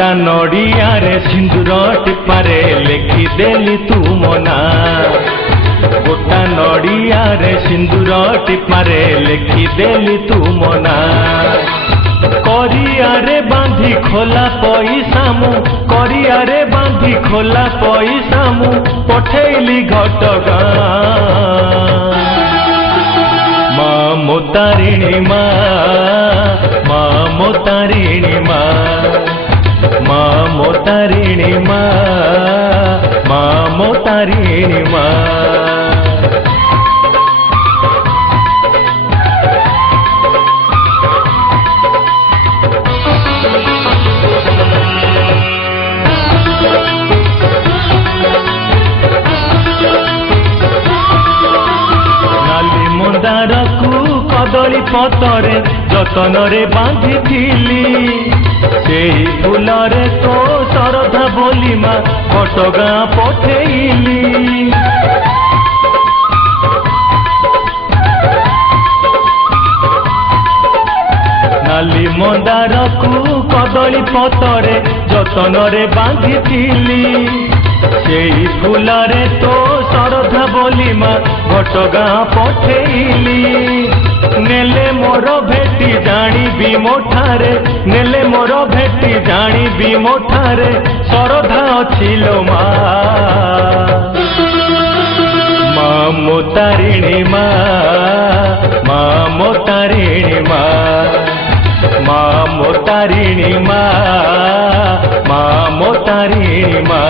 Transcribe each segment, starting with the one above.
गोटा नड़िया रे सिंदूर टिपारे लिखिदेली तू मो ना। गोटा नड़िया रे सिंदूर टिपारे लिखिदेली तू मो ना। करियारे बांधी खोला पैसा मु करियारे बांधी खोला पैसा मु पठेली घटगां। माँ मो तारिणी माँ माँ मो तारिणी माँ माँ मो तारिणी माँ माँ मो तारिणी माँ। कदली पतरे जतन रे बांधी से फूलरे तो श्रद्धा बोली माँ घटगां पठेली। नाली मंदार को कदली पतरे जतन रे बांधी से फूलरे तो श्रद्धा बोली माँ घटगां पठेली। नेले मोर भेटी जानी मोठारे नेले मोर भेटी जानी मोठारे श्रद्धा अछि लो माँ। माँ मो तारिणी माँ माँ मो तारिणी माँ माँ मो तारिणी माँ माँ मो तारिणी माँ।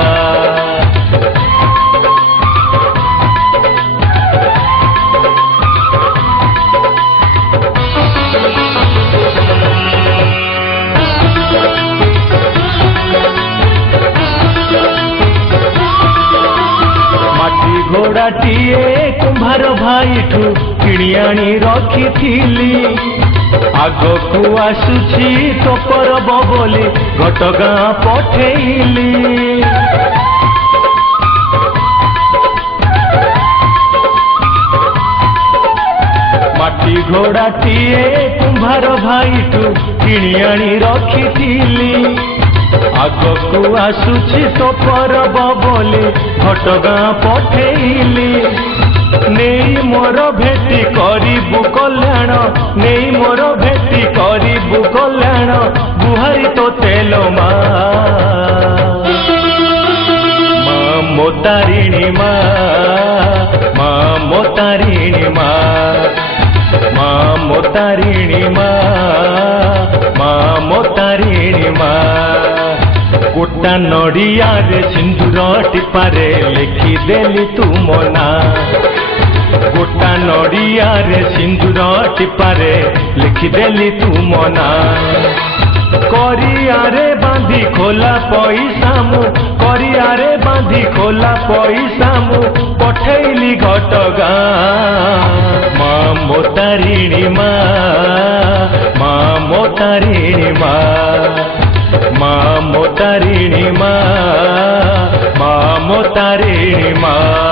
घोड़ाटीए कुंभार भाई ठू किणी आनी रखी आगकू आसुछि तो परब बोली घटगां पठेली। माटी घोड़ाटीए कुंभार भाई ठू किणी आनी रखी आगकू आसुछि तो परब बोली घटगां पठेली। नेई मोर भेटी करिबु कल्याण नेई मोर भेटी करिबु कल्याण बुहारी तो तेलो माँ। माँ मो तारिणी माँ माँ मो तारिणी माँ माँ मो तारिणी माँ माँ मो तारिणी माँ। गोटा नड़िया रे सिंदूर टिपारे लिखिदेली तू मो ना। गोटा नड़िया रे सिंदूर टिपारे लिखिदेली तू मो ना। करियारे बांधी खोला पैसा मु करियारे बांधी खोला पैसा मु पठेली घटगां। माँ मो तारिणी माँ माँ मो तारिणी माँ माँ मो तारिणी माँ माँ मो तारिणी माँ।